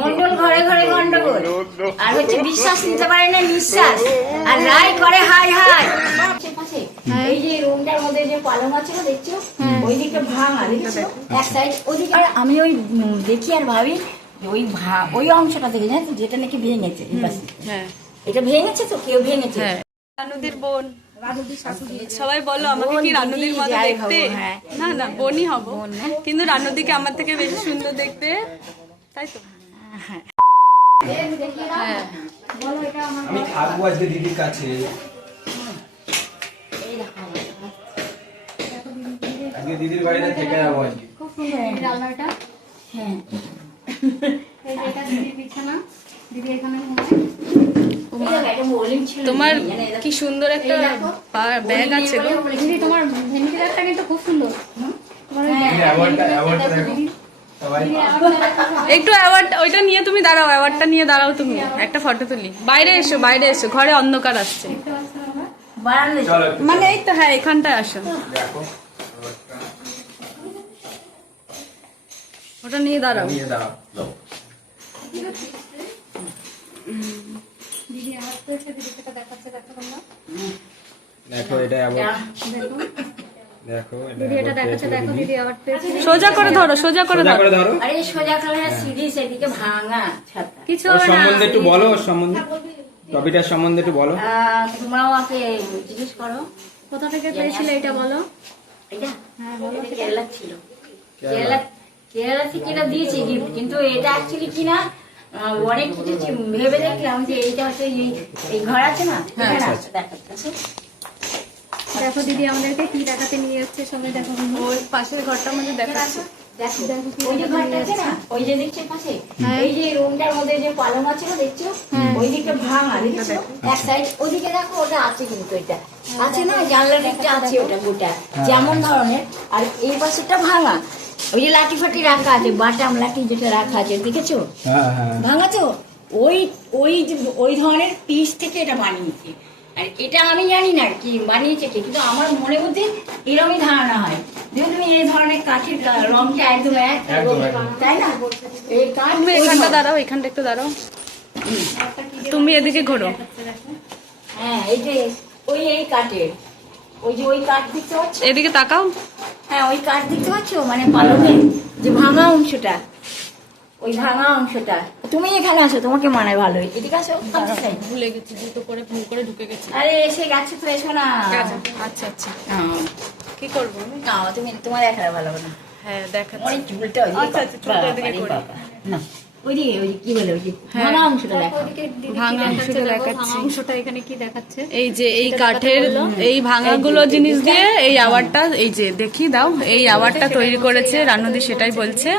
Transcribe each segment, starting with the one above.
মন্ডল ঘরে ঘরে গন্ডগোল আর হচ্ছে বিশ্বাস নিতে পারে না নিঃশ্বাস আর রায় করে হাই হাই। এই যে রুমটার মধ্যে যে পালং আছে না দেখছো, ওই দিকটা ভাঙা দেখছো এক সাইড ওদিকে। আর আমি ওই দেখি আর ভাবি ওই অংশটা থেকে জানো তো যেটা নাকি ভেঙেছে, এটা ভেঙেছে তো কেউ ভেঙেছে। রানুদির বোন, সবাই বলো আমাকে কি রানুদির মতো দেখতে? না না বোনই হব, কিন্তু রানুদিকে আমার থেকে বেশি সুন্দর দেখতে, তাই তো? আমি থাকবো আজকে দিদির কাছে, আজকে দিদির বাড়িতে থেকে যাবো আজকে। খুব সুন্দর এই রান্নাটা। হ্যাঁ এই যে এটা দিদির বিছানা, দিদি এখানে ঘুমায়। তোমার কি সুন্দর একটা ব্যাগ আছে গো দিদি, তোমার ভেন্ডি ব্যাগটা কিন্তু খুব সুন্দর। তোমার ওই অ্যাওয়ার্ডটা দেখো সবাই। একটু অ্যাওয়ার্ড ওইটা নিয়ে তুমি দাঁড়াও, অ্যাওয়ার্ডটা নিয়ে দাঁড়াও, তুমি একটা ফটো তুলি। বাইরে এসো, বাইরে এসো, ঘরে অন্ধকার আসছে। চলো মানে এই তো, হ্যাঁ এখানটায় আসো, দেখো ওটা নিয়ে দাঁড়াও। নিয়ে দাঁড়াও। দিদি আমার তো এসে দিদি সেটা দেখাচ্ছে, দেখো তোমরা দেখো এটা অ্যাওয়ার্ড, দেখো দেখো দিদি এটা দেখাচ্ছে, দেখো দিদি আবার পেয়েছে। সোজা করে ধরো, সোজা করে সোজা ধরো। করে ধরো। আরে সোজা করে সিঁড়ি সেদিকে ভাঙা ছাদটা। কিছু ওর হবে না। সম্বন্ধে একটু বলো, ওর সম্বন্ধে টপিটার সম্বন্ধে একটু বলো। তোমরা আমাকে জিজ্ঞেস করো কোথা থেকে পেয়েছিলে এটা বলো। এটা হ্যাঁ বলো। এটা কেরালা ছিল, কেরালা থেকে এটা দিয়েছে গিফট, কিন্তু এটা অ্যাকচুয়ালি কিনা অনেক কিছু ভেবে দেখলাম যে এইটা হচ্ছে এই ঘর আছে না, এখানে আছে, দেখাচ্ছে। দেখো দিদি আমাদেরকে কি দেখাতে নিয়ে যাচ্ছে, সবাই দেখো। ওর পাশের ঘরটার মধ্যে দেখাচ্ছে। দেখো ওই যে ঘরটা আছে না, ওই যে দেখছো পাশে, এই যে রুমটার মধ্যে যে পালং আছে না দেখছো, ওই দিকটা ভাঙা দেখছো এক সাইড, ওদিকে দেখো ওটা আছে কিন্তু এটা আছে না, জানলার দিকটা আছে ওটা গোটা যেমন ধরনের, আর এই পাশেটা ভাঙা। ওই যে লাঠি ফাটি রাখা আছে, বাটাম লাঠি যেটা রাখা আছে দেখেছো, হ্যাঁ হ্যাঁ ভাঙা তো ওই ওই ওই ধরনের পিস থেকে এটা বানিয়েছে। আর এটা আমি জানি না কি বানিয়েছে কি, কিন্তু আমার মনে মধ্যে এরকমই ধারণা হয় যে তুমি এই ধরনের কাঠের রংটা একদম এক, তাই না? এই কাঠ তুমি এখানটা দাঁড়াও, এখানটা একটু দাঁড়াও, তুমি এদিকে ঘোরো। হ্যাঁ এই যে ওই এই কাঠের, ওই যে ওই কাঠ দেখতে পাচ্ছ, এদিকে তাকাও। হ্যাঁ ওই কাঠ দেখতে পাচ্ছ, মানে পালনের যে ভাঙা অংশটা, ওই ভাঙা অংশটা। তুমি এখানে আসো, তোমাকে মানায় ভালোই, এদিকে আসো। ভুলে গেছি, জুতো করে ভুল করে ঢুকে গেছি। আরে এসে গেছে তো, এসো না। আচ্ছা আচ্ছা, হ্যাঁ। কি করবো? না তুমি তোমার দেখাটা ভালো হবে না, হ্যাঁ দেখাচ্ছি। অনেক চুলটা ওই আচ্ছা, আচ্ছা, চুলটা ওইদিকে করি। না ওইদিকে ওই যে কি বলে ওই যে ভাঙা অংশটা দেখো। ভাঙা অংশটা দেখাচ্ছি। ভাঙা অংশটা এখানে কি দেখাচ্ছে? এই যে এই কাঠের এই ভাঙাগুলো জিনিস দিয়ে এই আওয়ারটা, এই যে দেখি দাও, এই আওয়ারটা তৈরি করেছে রানুদি, সেটাই বলছে।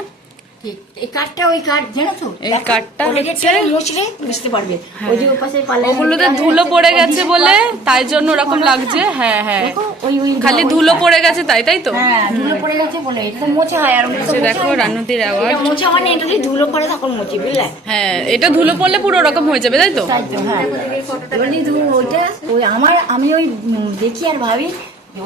ঠিক, এই কাঠটা ওই কাঠ জানো তো, এই কাঠটা হচ্ছে মুছলে বুঝতে পারবে, ওই যে ওপাশে পাল্লা ওগুলোতে ধুলো পড়ে গেছে বলে তাই জন্য ওরকম লাগছে। হ্যাঁ হ্যাঁ, ওই ওই খালি ধুলো পড়ে গেছে তাই, তাই তো? হ্যাঁ ধুলো পড়ে গেছে বলে এটা তো মোছা হয়। আর ওটা তো যে মোছা দেখো হয় না। রানুদির এটা আওয়ার। মোছা মানে এটা যদি ধুলো পড়ে তখন মুছি, বুঝলে? হ্যাঁ, এটা ধুলো পড়লে পুরো ওরকম হয়ে যাবে, তাই তো? তাই তো, হ্যাঁ। এবার যদি ওইটা ওই আমি ওই দেখি আর ভাবি যে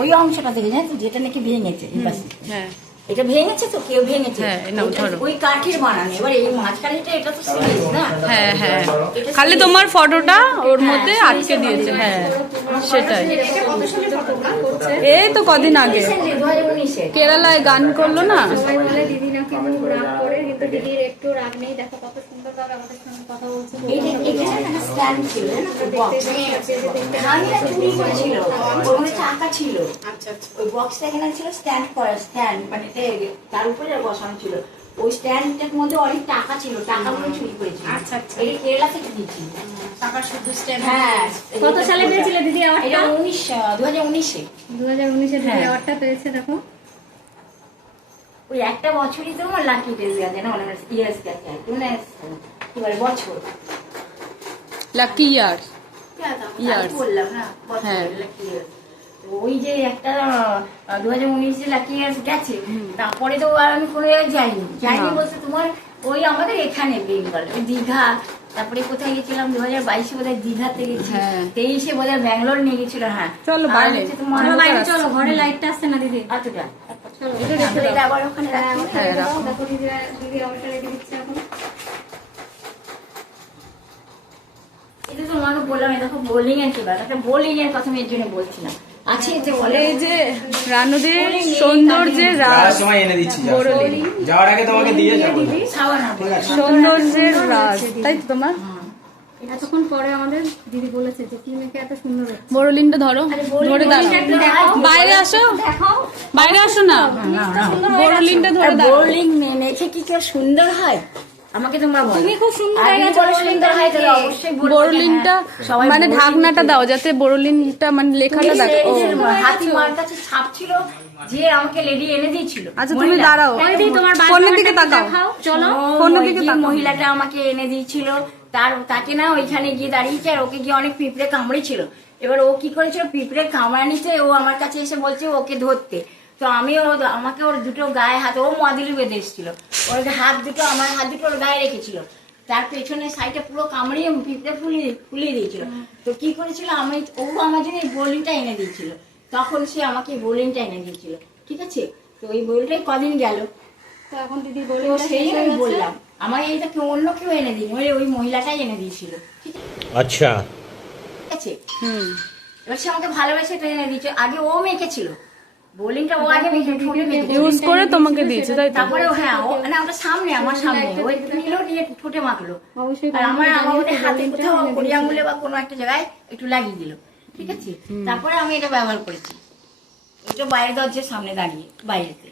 ওই অংশটা থেকে জানো তো যেটা নাকি ভেঙেছে এই পাশে। হ্যাঁ এটা ভেঙেছে তো কেউ ভেঙেছে, হ্যাঁ, নাও ধরো। ওই কাঠের বানানো। এবার এই মাঝখানেটা এটা তো সিরিজ না, হ্যাঁ হ্যাঁ, খালি তোমার ফটোটা ওর মধ্যে আটকে দিয়েছে। হ্যাঁ সেটাই, এই তো কদিন আগে 2019-এ কেরালায় গান করলো না। সবাই বলে দিদি নাকি মুখ রাগ করে, কিন্তু দিদির একটু রাগ নেই। দেখো কত সুন্দর ভাবে আমাদের সঙ্গে কথা বলছে। এখানে একটা স্ট্যান্ড ছিল, জানো তো, বক্স। আমি না চুরি করেছিল, ওর মধ্যে টাকা ছিল। আচ্ছা আচ্ছা, ওই বক্সটা এখানে ছিল স্ট্যান্ড করা, স্ট্যান্ড মানে তার উপরে বসানো ছিল। ওই স্ট্যান্ডটার মধ্যে অনেক টাকা ছিল, টাকাগুলো চুরি করেছিল। আচ্ছা আচ্ছা, এই কেরালা থেকে দিয়েছি টাকা শুধু স্ট্যান্ড। হ্যাঁ, কত সালে পেয়েছিলে দিদি এটা অ্যাওয়ার্ডটা? 2019-এ। 2019-এ দিদি অ্যাওয়ার্ডটা পেয়েছে। দেখো ওই একটা বছরই তো আমার লাকি ডেজ গেছে না, মানে ইয়ার্স গেছে, মানে কি বলে বছর, লাকি ইয়ার। ইয়ার্স বললাম না, হ্যাঁ। বছর লাকি ইয়ার্স। ওই যে একটা 2019-এ লাকি ইয়ার্স গেছে, তারপরে তো আর আমি কোনো জায়গায় যাইনি বলতে তোমার ওই আমাদের এখানে বেঙ্গল দীঘা, তারপরে কোথায় গেছিলাম 2022-এ বোধহয় দীঘাতে গেছি, 23-এ বোধহয় ব্যাঙ্গালোর নিয়ে গেছিল। হ্যাঁ চলো বাইরে, চলো বাইরে, চলো ঘরে লাইটটা আসছে না দিদি। আচ্ছা চলো এটা আবার ওখানে রাখি। হ্যাঁ রাখো। দেখো দিদি, দিদি অবশ্যই রেখে দিচ্ছে এখন। বললাম দেখো বোলিং এর কি ব্যাপার, একটা বোলিং এর কথা আমি এর জন্য বলছি না। আছে যে বলে এই যে রানুদের সৌন্দর্যের যাওয়ার রাজ, সময় এনে দিচ্ছি, যাওয়ার আগে তোমাকে দিয়ে যাবো। খাওয়া না বলে সৌন্দর্যের রাজ, তাই তো তোমার? এতক্ষণ পরে আমাদের দিদি বলেছে যে কি মেয়েকে এত সুন্দর হচ্ছে। বড়লিনটা ধরো, ধরে দাঁড়াও, বাইরে আসো, বাইরে আসো না, বড়লিনটা ধরে দাঁড়াও। বোলিং মেখে কি কেউ সুন্দর হয়? আমাকে তোমরা বলো। তুমি খুব সুন্দর আর হয়ে যদি গেছো বলো সুন্দর হয় তাহলে অবশ্যই বলবো যে বড়লিনটা হ্যাঁ, সবাই মানে বড়লিন ঢাকনাটা দাও যাতে বড়লিনটা মানে লেখাটা এই দেখো। যে হাতি মার কাছে ছাপ ছিল যে আমাকে লেডি এনে দিয়েছিল। আচ্ছা তুমি দাঁড়াও, দিদি তোমার ফোনের দিকে তাকাও, দেখাও চলো। ফোনের ওই দিকে যে তাকাও। মহিলাটা আমাকে এনে দিয়েছিল, তাকে না ওইখানে গিয়ে দাঁড়িয়েছে আর ওকে গিয়ে অনেক পিঁপড়ে কামড়েছিল। এবার ও কি করেছিল, পিঁপড়ে কামড়ানিতে ও আমার কাছে এসে বলছে ওকে ধরতে। তো আমি আমাকে ওর দুটো গায়ে হাত, ও মাদুলি বেঁধে এসেছিল, ওর হাত দুটো আমার হাত দুটো ওর গায়ে রেখেছিল, তার পেছনে সাইডে পুরো কামড়িয়ে পিঁপড়ে ফুলিয়ে দিয়েছিল। তো কি করেছিল, ও আমার জন্য এই বোলিংটা এনে দিয়েছিল, তখন সে আমাকে বোলিংটা এনে দিয়েছিল। ঠিক আছে, তো ওই বোলিংটাই কদিন গেল, তো এখন দিদি বলে তো সেই আমি বললাম আমার এইটা কেউ অন্য কেউ এনে দিন, ওই মহিলাটাই এনে দিয়েছিল। ঠিক अच्छा আছে, এবার সে আমাকে ভালোবেসে এটা এনে দিয়েছে। আগে ও মেখেছিল বোলিংটা, ও আগে মেখে ঠোঁটে মেখেছিল, ইউজ করে তোমাকে দিয়েছে তাই তো? তারপরে হ্যাঁ ও না ওটা সামনে আমার সামনে ও একটু নিল নিয়ে ঠোঁটে মাখলো, অবশ্যই আর আমার ওদের হাতে কোথাও কড়ি আঙুলে বা কোনো একটা জায়গায় একটু লাগিয়ে দিল। ঠিক আছে, তারপরে আমি এটা ব্যবহার করেছি, ওইটা বাইরে দরজার সামনে দাঁড়িয়ে বাইরেতে।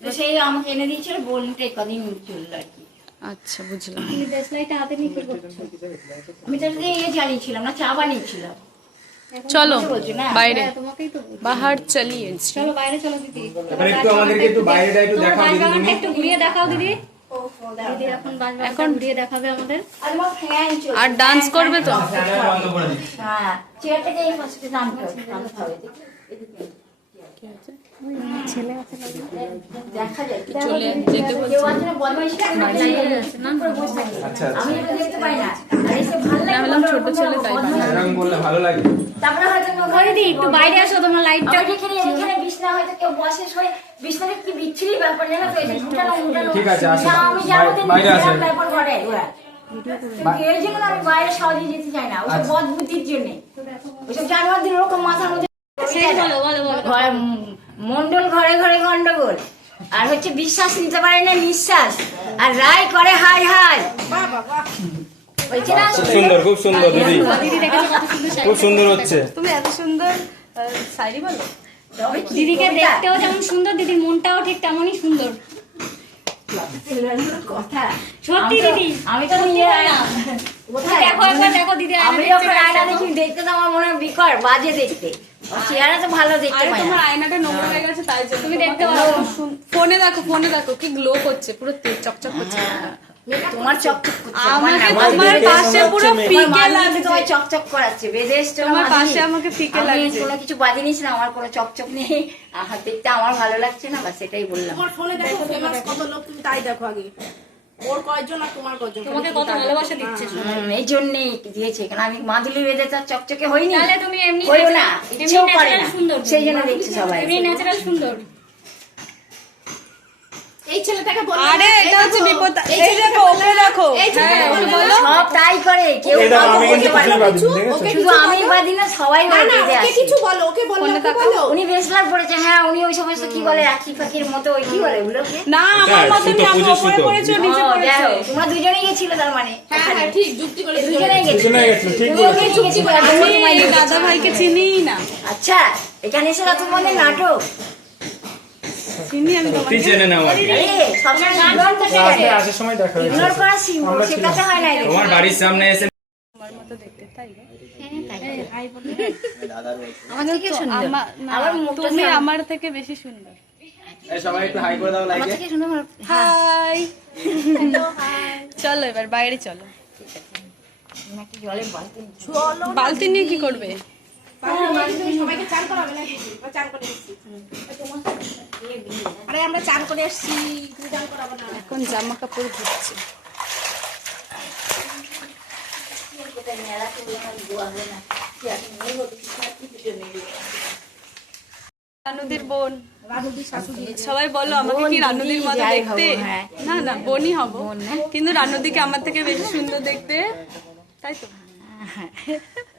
তো সেই আমাকে এনে দিয়েছিল বোলিংটা কদিন চললো আর কি। আচ্ছা বুঝলাম। তুমি দেশলাইটা হাতে নিয়ে কি করছো? আমি তো জ্বালিয়েছিলাম না, চা বানিয়েছিলাম। চলো বলছি না বাইরে, হ্যাঁ, তোমাকেই তো বলছি। বাহার চালিয়ে চলো বাইরে চলো দিদি। এবার একটু আমাদেরকে একটু বাইরেটা একটু দেখাও দিদি তুমি। বাগানটা একটু ঘুরিয়ে দেখাও দিদি। দিদি এখন বাগানটা ঘুরিয়ে দেখাবে আমাদের। আর আমার ফ্যান চলছে। আর ডান্স করবে তো? বন্ধ করে দিচ্ছি। হ্যাঁ, চেয়ারটাকে এই পাশে টানতে হবে। ছেলে আছে দেখা যায় কি? চলে যেতে বলছে। কেউ আছে না বদমাইশি করে পুরো বসে থাকে। আচ্ছা, আচ্ছা। আমি এটা দেখতে পাই না। আর এসে ভালো লাগে বললাম ছোট ছেলে তাই এরকম বললে ভালো লাগে। তারপরে হয়তো দিদি একটু বাইরে আসো, তোমার লাইটটা এখানে বিছনা হয়তো কেউ বসে শোয়, বিছনাটা কি বিচ্ছিরি ব্যাপার জানো তো, এই যে ঢুকানো ঠিক আছে, আসো। না, আমি যাবো তো বাইরে আসো। ব্যাপার ঘটে ওরা। কিন্তু এই জন্য আমি বাইরে সহজে যেতে চাই না, ওসব বদ বুদ্ধির জন্য, ওইসব জানোয়ারদের ওরকম মাথার মধ্যে মন্ডল ঘরে ঘরে গন্ডগোল, আর হচ্ছে বিশ্বাস নিতে পারে না নিঃশ্বাস, আর রায় করে হাই হাই। বলছে না খুব সুন্দর, খুব সুন্দর দিদি, খুব সুন্দর হচ্ছে। তুমি এত সুন্দর শাড়ি বলো। তবে কি দিদিকে কবিতা? দেখতেও যেমন সুন্দর, দিদির মনটাও ঠিক তেমনই সুন্দর। কথা সত্যি আমি তো- দিদি, আমি তো নিয়ে কোথায় দেখো একবার দেখো দিদি, আমি যখন আয়না দেখি দেখতে তো আমার মনে হয় বিকট বাজে দেখতে, আর চেহারা তো ভালো দেখতে আরে পাই তোমার না। আয়নাটা নোংরা হয়ে গেছে তাই জন্য। তুমি দেখতে পারো। ফোনে দেখো, ফোনে দেখো কি গ্লো করছে, পুরো তেল চকচক করছে। তোমার চকচক করছে, আমার আমাকে না, তোমার দেখে পাশে মনে পুরো হচ্ছে মেয়ে। ফিকে তোমার মাঝে লাগছে। তোমায় চকচক করাচ্ছে, বেঁধে এসছো না তোমার মাঝে। পাশে আমাকে ফিকে আমি লাগছে। কোনো কিছু বাদি নিস না, আমার কোনো চকচক নেই, দেখতে আমার ভালো লাগছে না, বাস সেটাই বললাম। তোমার ফোনে দেখো ফেমাস কত লোক, তুমি তাই দেখো আগে ওর কয়জন আর তোমার কয়জন। তোমাকে কত ভালোবাসা দিচ্ছে। এই জন্যই দিয়েছে, কারণ আমি মাদুলি বেঁধে তার চকচকে হইনি, তাহলে তুমি এমনি হইও না, এমনি ইচ্ছেও করে natural না, সুন্দর। সেই জন্য দেখছে সবাই। এমনি ন্যাচারাল সুন্দর। এই ছেলেটাকে বলো, আরে এটা হচ্ছে বিপদ। এই দেখো, ওকে দেখো। হ্যাঁ, ওকে বলো। সব তাই করে, কেউ এই দেখো, বাদ আমি করতে কিন্তু পারে কিছুই না। ভাবিনি, দেখেছো? শুধু আমি বাদি না, সবাই না না বেঁধে ওকে আসে। কিছু বলো, ওকে বলো, ওকে বলো। উনি বেসলার পড়েছে, হ্যাঁ উনি ওই সমস্ত কি বলে রাখি ফাঁকির মতো, ওই কি বলে ওগুলোকে? না আমার এটা মতনই, সুতো, আমি পুজোর উপরে সুতো। পড়েছো নিচে ও, পড়েছো। দেখো, তোমরা দুজনেই গেছিলে তার মানে। হ্যাঁ হ্যাঁ ঠিক, যুক্তি করে দুজনেই গেছিলে। দুজনেই গেছো, ঠিক তুমিও বলেছো। গেছিলে, আমি আমিও তোমায় এই নিয়ে দাদা গেছি। ভাইকে চিনিই না। আচ্ছা, এখানে এসে তো তোমাদের নাটক। চিনি আমি সত্যি তোমাকে। চেনে না আমাকে। আরে, সবসময় ইগনোর করতে রাস্তায় গেলে। আসার সময় দেখা হয়েছে। ইগনোর করা শেখাতে হয় না এদের। তোমার বাড়ির সামনে এসে তোমার মতো দেখতে, তাই না? আমার থেকে সুন্দর। আমা- না, আমার মুখটা তুমি সামনে। আমার থেকে বেশি সুন্দর। এই সবাই একটু হাই করে দাও আমার লাইকে। থেকে সুন্দর ভালো- হাই। চলো এবার বাইরে চলো। তুমি একটা জলের বালতি নিয়ে এসো। বালতি নিয়ে কি করবে? সবাইকে চান করাবে নাকি? আমরা চান করে এসেছি। আরে আমরা চান করে এসেছি, তুমি চান করাবে না। এখন জামা কাপড় ধুচ্ছে। কোথায় মেলা করলে আমার ধোয়া হবে না। কি আর নেবো, কিছু না, কি দুটো নেবো। রানুদির বোন, সবাই বলো আমাকে কি বোন, রানুদির দিদি, মতো যাই দেখতে? হবো, হ্যাঁ। না না বোনই হব, কিন্তু রানুদিকে আমার থেকে বেশি সুন্দর দেখতে, তাই তো?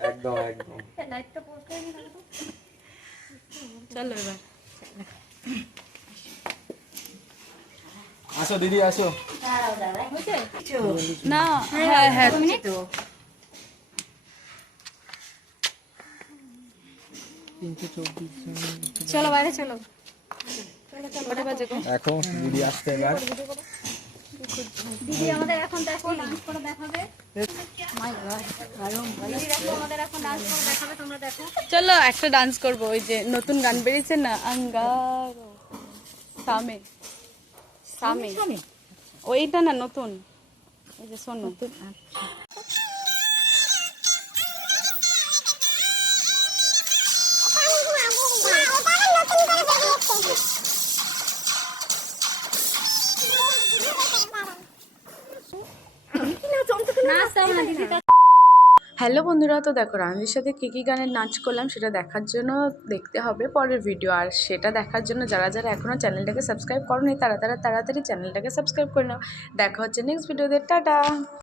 একদম একদম। লাইটটা পোস্ট করে দিই তাহলে তো। চলো এবার আসো দিদি আসো। দাঁড়াও দাঁড়াও না। হ্যাঁ হ্যাঁ তো চলো বাইরে চলো। কটা বাজে গো? এখন দিদি আসতে এবার। দিদি আমাদের এখন দেখো ডান্স করে দেখাবে। দিদি দেখো আমাদের এখন ডান্স করে দেখাবে, তোমরা দেখো। চলো একটা ডান্স করবো, ওই যে নতুন গান বেরিয়েছে না, আঙ্গারো সামে সামে, ওইটা না নতুন, এই যে শোনো। নাচতাম না দিদি, হ্যালো বন্ধুরা, তো দেখো রানুদির সাথে কী কী গানের নাচ করলাম সেটা দেখার জন্য দেখতে হবে পরের ভিডিও। আর সেটা দেখার জন্য যারা যারা এখনও চ্যানেলটাকে সাবস্ক্রাইব করোনি তারা তাড়াতাড়ি চ্যানেলটাকে সাবস্ক্রাইব করে নাও। দেখা হচ্ছে নেক্সট ভিডিওতে, টাটা।